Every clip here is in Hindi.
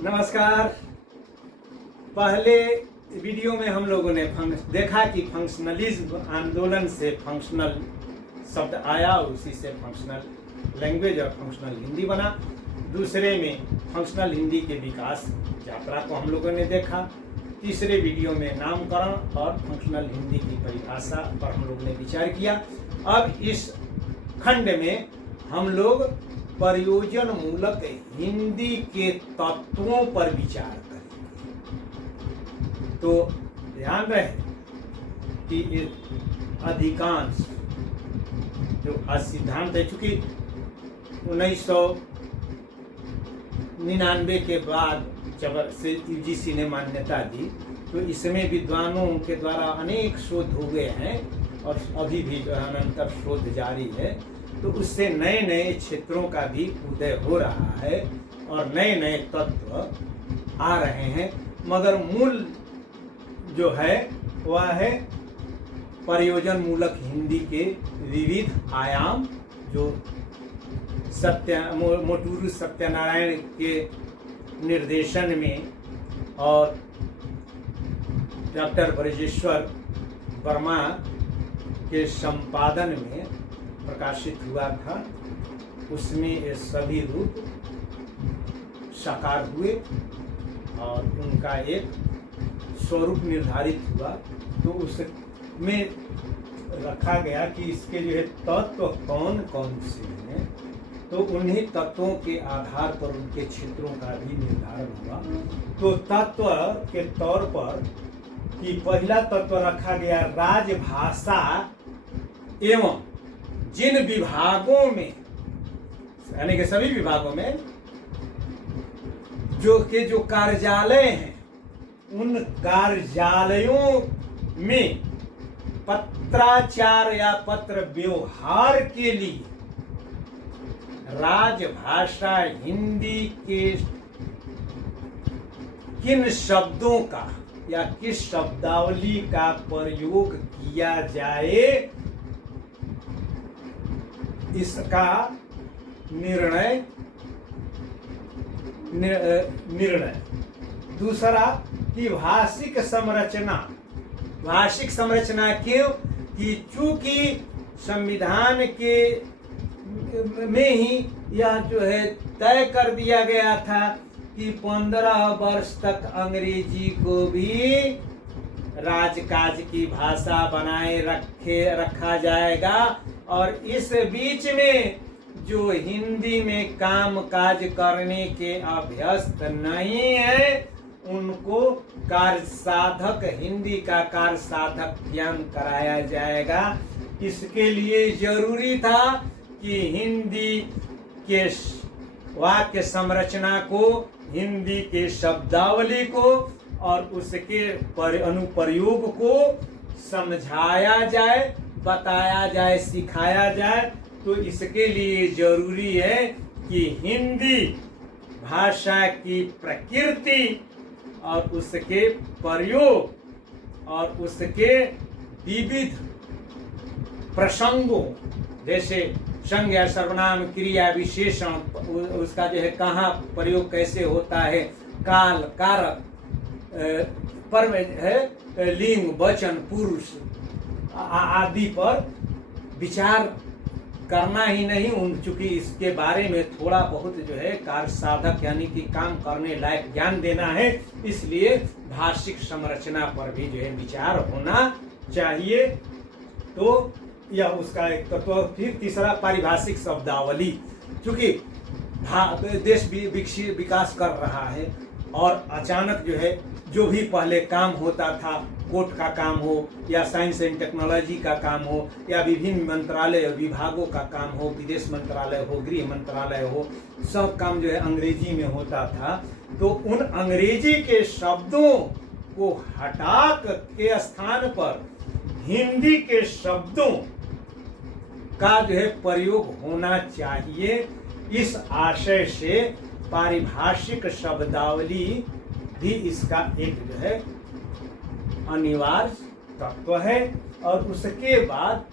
नमस्कार। पहले वीडियो में हम लोगों ने देखा कि फंक्शनलिज्म आंदोलन से फंक्शनल शब्द आया, उसी से फंक्शनल लैंग्वेज और फंक्शनल हिंदी बना। दूसरे में फंक्शनल हिंदी के विकास यात्रा को हम लोगों ने देखा। तीसरे वीडियो में नामकरण और फंक्शनल हिंदी की परिभाषा पर हम लोग ने विचार किया। अब इस खंड में हम लोग प्रयोजन मूलक हिंदी के तत्वों पर विचार करेंगे। तो ध्यान रहे कि अधिकांश जो आज सिद्धांत है, चूंकि 1999 के बाद जब से यूजीसी ने मान्यता दी, तो इसमें विद्वानों के द्वारा अनेक शोध हो गए हैं और अभी भी अनंतर शोध जारी है। तो उससे नए नए क्षेत्रों का भी उदय हो रहा है और नए नए तत्व आ रहे हैं, मगर मूल जो है वह है प्रयोजन मूलक हिंदी के विविध आयाम, जो मोटूरू सत्यनारायण के निर्देशन में और डॉक्टर ब्रजेश्वर वर्मा के संपादन में प्रकाशित हुआ था। उसमें ये सभी रूप साकार हुए और उनका एक स्वरूप निर्धारित हुआ। तो उसमें रखा गया कि इसके जो है तत्व कौन कौन से हैं, तो उन्हीं तत्वों के आधार पर उनके क्षेत्रों का भी निर्धारण हुआ। तो तत्व के तौर पर कि पहला तत्व रखा गया राजभाषा एवं जिन विभागों में, यानी कि सभी विभागों में जो कार्यालय हैं, उन कार्यालयों में पत्राचार या पत्र व्यवहार के लिए राजभाषा हिंदी के किन शब्दों का या किस शब्दावली का प्रयोग किया जाए, इसका निर्णय। दूसरा कि भाषिक संरचना क्यों कि चूंकि संविधान के में ही यह जो है तय कर दिया गया था कि 15 वर्ष तक अंग्रेजी को भी राजकाज की भाषा बनाए रखा जाएगा, और इस बीच में जो हिंदी में काम काज करने के अभ्यस्त नहीं है, उनको कार्य साधक, हिंदी का कार्य साधक ज्ञान कराया जाएगा। इसके लिए जरूरी था कि हिंदी के वाक्य संरचना को, हिंदी के शब्दावली को और उसके अनुप्रयोग को समझाया जाए, बताया जाए, सिखाया जाए। तो इसके लिए जरूरी है कि हिंदी भाषा की प्रकृति और उसके प्रयोग और उसके विविध प्रसंगों, जैसे संज्ञा, सर्वनाम, क्रिया, विशेषण, उसका जो है कहाँ प्रयोग कैसे होता है, काल, कारक, पर है लिंग, वचन, पुरुष आदि पर विचार करना ही नहीं, चूंकि इसके बारे में थोड़ा बहुत जो है कार्य साधक यानी कि काम करने लायक ज्ञान देना है, इसलिए भाषिक संरचना पर भी जो है विचार होना चाहिए। तो यह उसका एक तत्व। फिर तीसरा पारिभाषिक शब्दावली, चूंकि देश भी विकास कर रहा है और अचानक जो है जो भी पहले काम होता था, कोर्ट का काम हो या साइंस एंड टेक्नोलॉजी का काम हो या विभिन्न मंत्रालय विभागों का काम हो, विदेश मंत्रालय हो, गृह मंत्रालय हो, सब काम जो है अंग्रेजी में होता था। तो उन अंग्रेजी के शब्दों को हटा के स्थान पर हिंदी के शब्दों का जो है प्रयोग होना चाहिए। इस आशय से पारिभाषिक शब्दावली भी इसका एक जो है अनिवार्य तत्व है। और उसके बाद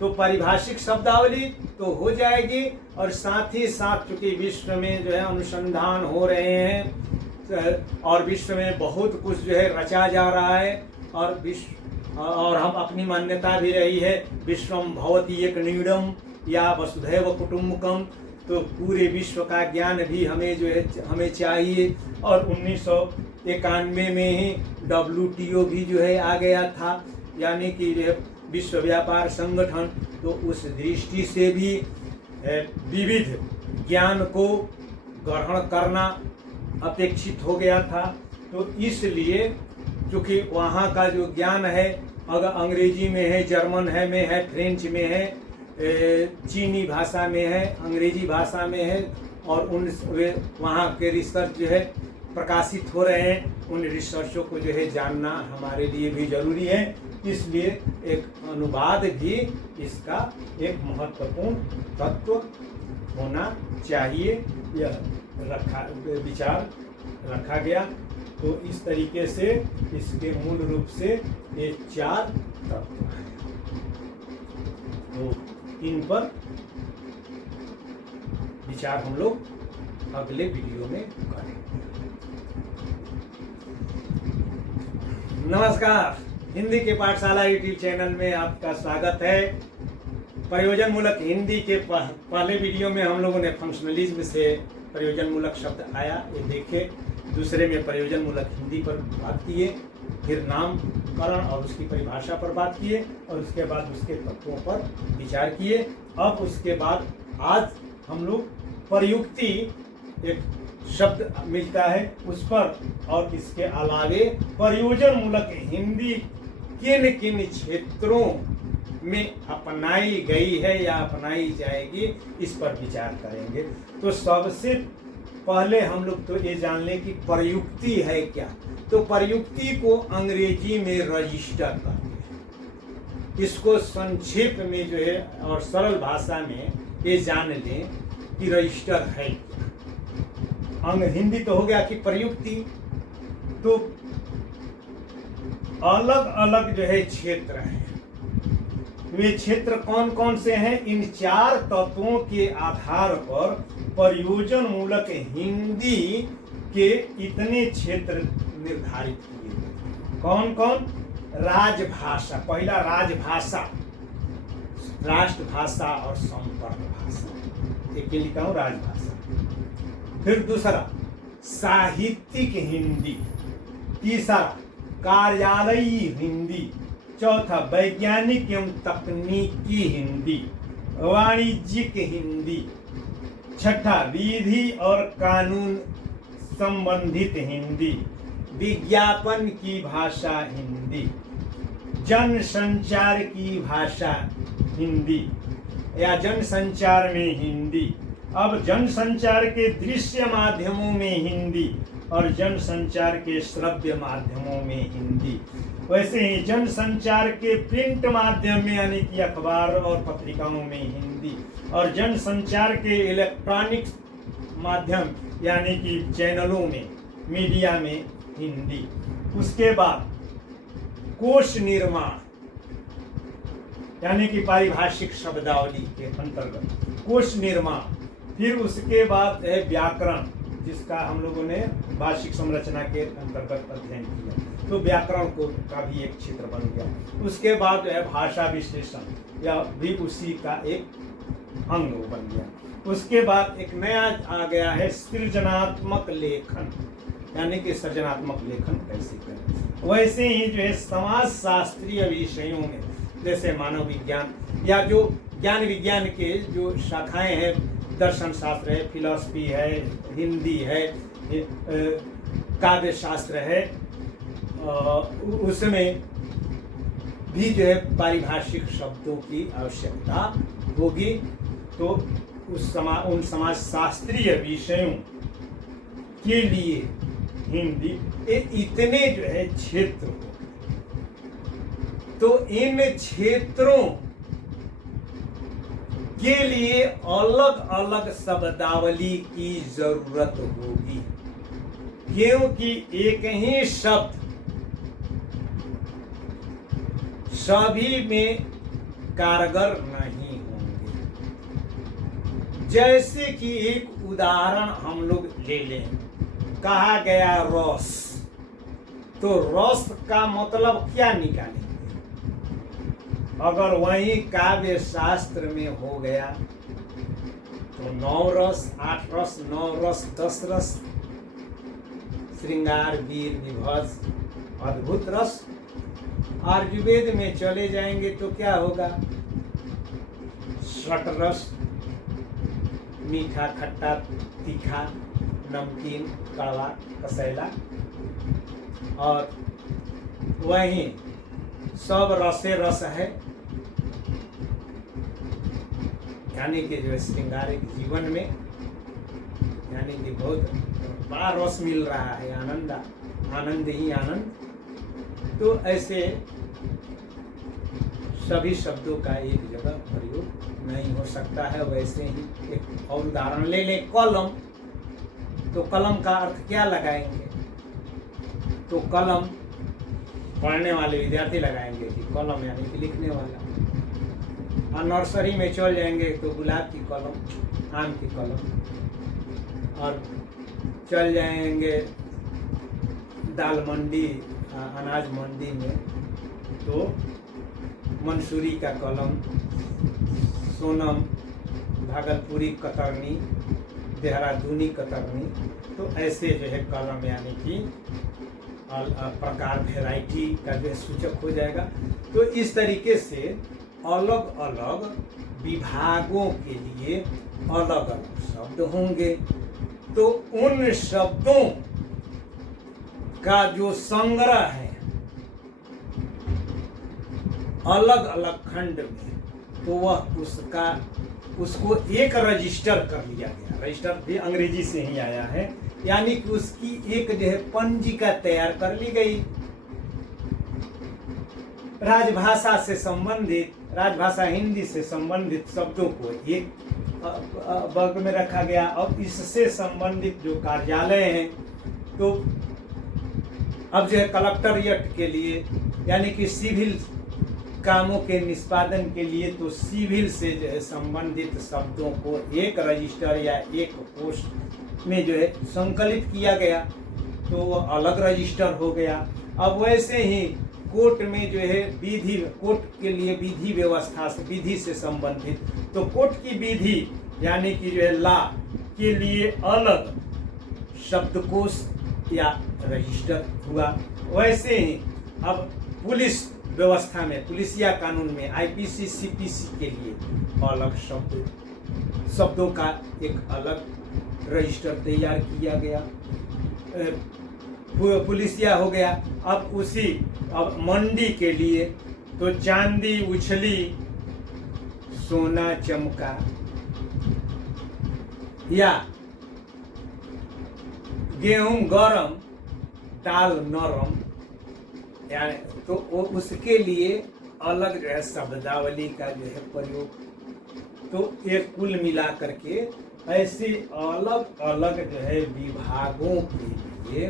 तो पारिभाषिक शब्दावली तो हो जाएगी, और साथ ही साथ चूंकि विश्व में जो है अनुसंधान हो रहे हैं और विश्व में बहुत कुछ जो है रचा जा रहा है, और हम अपनी मान्यता भी रही है विश्वम भवति एक नीडम या वसुधैव कुटुम्बकम। तो पूरे विश्व का ज्ञान भी हमें जो है हमें चाहिए। और 1991 में ही WTO भी जो है आ गया था, यानी कि विश्व व्यापार संगठन। तो उस दृष्टि से भी विविध ज्ञान को ग्रहण करना अपेक्षित हो गया था। तो इसलिए चूँकि वहाँ का जो ज्ञान है अगर अंग्रेजी में है, जर्मन है, फ्रेंच में है, चीनी भाषा में है, अंग्रेजी भाषा में है, और वहाँ के रिसर्च जो है प्रकाशित हो रहे हैं, उन रिसर्चों को जो है जानना हमारे लिए भी जरूरी है। इसलिए एक अनुवाद भी इसका एक महत्वपूर्ण तत्व होना चाहिए, यह विचार रखा गया। तो इस तरीके से इसके मूल रूप से ये 4 तत्व हैं। तो इन पर विचार हम लोग अगले वीडियो में करेंगे। नमस्कार, हिंदी के पाठशाला यूट्यूब चैनल में आपका स्वागत है। प्रयोजन मूलक हिंदी के पहले वीडियो में हम लोगों ने फंक्शनलिज्म से प्रयोजन मूलक शब्द आया ये देखे, दूसरे में प्रयोजन मूलक हिंदी पर बात किए, फिर नामकरण और उसकी परिभाषा पर बात किए, और उसके बाद उसके तत्वों पर विचार किए। अब उसके बाद आज हम लोग प्रयुक्ति एक शब्द मिलता है उस पर, और इसके अलावे प्रयोजन मूलक हिंदी किन किन क्षेत्रों में अपनाई गई है या अपनाई जाएगी, इस पर विचार करेंगे। तो सबसे पहले हम लोग तो ये जान लें कि प्रयुक्ति है क्या। तो प्रयुक्ति को अंग्रेजी में रजिस्टर कहते हैं। इसको संक्षेप में जो है और सरल भाषा में ये जान लें कि रजिस्टर है क्या। हिंदी तो हो गया कि प्रयुक्ति, तो अलग अलग जो है क्षेत्र हैं। वे क्षेत्र कौन कौन से हैं? इन 4 तत्वों के आधार पर प्रयोजन मूलक हिंदी के इतने क्षेत्र निर्धारित किए गए। कौन कौन? राजभाषा, पहला राजभाषा, राष्ट्रभाषा और संपर्क भाषा, एक लिखा हूं राजभाषा। फिर दूसरा साहित्यिक हिंदी, तीसरा कार्यालयी हिंदी, चौथा वैज्ञानिक एवं तकनीकी हिंदी, वाणिज्यिक हिंदी, छठा विधि और कानून संबंधित हिंदी, विज्ञापन की भाषा हिंदी, जनसंचार की भाषा हिंदी या जनसंचार में हिंदी। अब जनसंचार के दृश्य माध्यमों में हिंदी और जनसंचार के श्रव्य माध्यमों में हिंदी। वैसे ही जनसंचार के प्रिंट माध्यम में यानी कि अखबार और पत्रिकाओं में हिंदी, और जनसंचार के इलेक्ट्रॉनिक माध्यम यानी कि चैनलों में, मीडिया में हिंदी। उसके बाद कोश निर्माण यानी कि पारिभाषिक शब्दावली के अंतर्गत कोश निर्माण। फिर उसके बाद है व्याकरण, जिसका हम लोगों ने भाषिक संरचना के अंतर्गत अध्ययन किया, तो व्याकरण को का भी एक क्षेत्र बन गया। उसके बाद है भाषा विश्लेषण, या भी उसी का एक अंग बन गया। उसके बाद एक नया आ गया है सृजनात्मक लेखन, यानी कि सृजनात्मक लेखन कैसे करें। वैसे ही जो है समाज शास्त्रीय विषयों में, जैसे मानव विज्ञान या जो ज्ञान विज्ञान के जो शाखाएं हैं, दर्शन शास्त्र है, फिलॉसफी है, हिंदी है, काव्य शास्त्र है, उसमें भी जो है पारिभाषिक शब्दों की आवश्यकता होगी। तो उन समाज शास्त्रीय विषयों के लिए हिंदी इतने जो है क्षेत्र हो। तो इन क्षेत्रों के लिए अलग अलग शब्दावली की जरूरत होगी, क्योंकि एक ही शब्द सभी में कारगर नहीं होंगे। जैसे कि एक उदाहरण हम लोग ले लें, कहा गया रस, तो रस का मतलब क्या निकालेंगे? अगर वही काव्य शास्त्र में हो गया तो 9 रस, 8 रस, 9 रस, 10 रस, श्रृंगार, वीर, विभस, अद्भुत रस। आयुर्वेद में चले जाएंगे तो क्या होगा? 6 रस, मीठा, खट्टा, तीखा, नमकीन, कड़वा, कसैला, और वहीं सब रसे रस है, यानी कि जो श्रृंगारिक जीवन में यानी कि बहुत बड़ा रस मिल रहा है, आनंद ही आनंद। तो ऐसे सभी शब्दों का एक जगह प्रयोग नहीं हो सकता है। वैसे ही एक और उदाहरण ले लें, कलम। तो कलम का अर्थ क्या लगाएंगे? तो कलम पढ़ने वाले विद्यार्थी लगाएंगे कि कलम यानी कि लिखने वाला। और नर्सरी में चल जाएंगे तो गुलाब की कलम, आम की कलम। और चल जाएंगे दाल मंडी, अनाज मंडी में तो मंसूरी का कलम, सोनम, भागलपुरी कतरनी, देहरादूनी कतरनी। तो ऐसे जो है कलम यानी कि प्रकार, वेराइटी का जो सूचक हो जाएगा। तो इस तरीके से अलग अलग विभागों के लिए अलग अलग शब्द होंगे। तो उन शब्दों का जो संग्रह है अलग अलग खंड में, तो वह उसको एक रजिस्टर कर लिया गया। रजिस्टर भी अंग्रेजी से ही आया है, यानी कि उसकी एक जो है पंजिका तैयार कर ली गई। राजभाषा से संबंधित, राजभाषा हिंदी से संबंधित शब्दों को एक वर्ग में रखा गया, और इससे संबंधित जो कार्यालय हैं, तो अब जो है कलेक्टरेट के लिए यानी कि सिविल कामों के निष्पादन के लिए, तो सिविल से जो है संबंधित शब्दों को एक रजिस्टर या एक कोष में जो है संकलित किया गया, तो वो अलग रजिस्टर हो गया। अब वैसे ही कोर्ट में जो है विधि, कोर्ट के लिए विधि व्यवस्था से, विधि से संबंधित, तो कोर्ट की विधि यानी कि जो है लॉ के लिए अलग शब्दकोश या रजिस्टर हुआ। वैसे ही अब पुलिस व्यवस्था में, पुलिसिया कानून में, आईपीसी, सीपीसी के लिए अलग शब्दों का एक अलग रजिस्टर तैयार किया गया। पुलिसिया हो गया। अब मंडी के लिए तो चांदी उछली, सोना चमका, या गेहूं गरम, दाल नरम, यानी तो उसके लिए अलग जो है शब्दावली का जो है प्रयोग। तो एक कुल मिला करके ऐसे अलग अलग जो है विभागों के लिए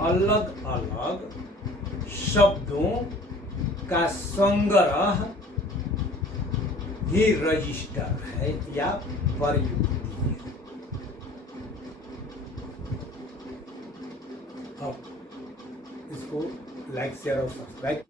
अलग अलग शब्दों का संग्रह ही रजिस्टर है या प्रयुक्ति है। अब इसको लाइक, शेयर और सब्सक्राइब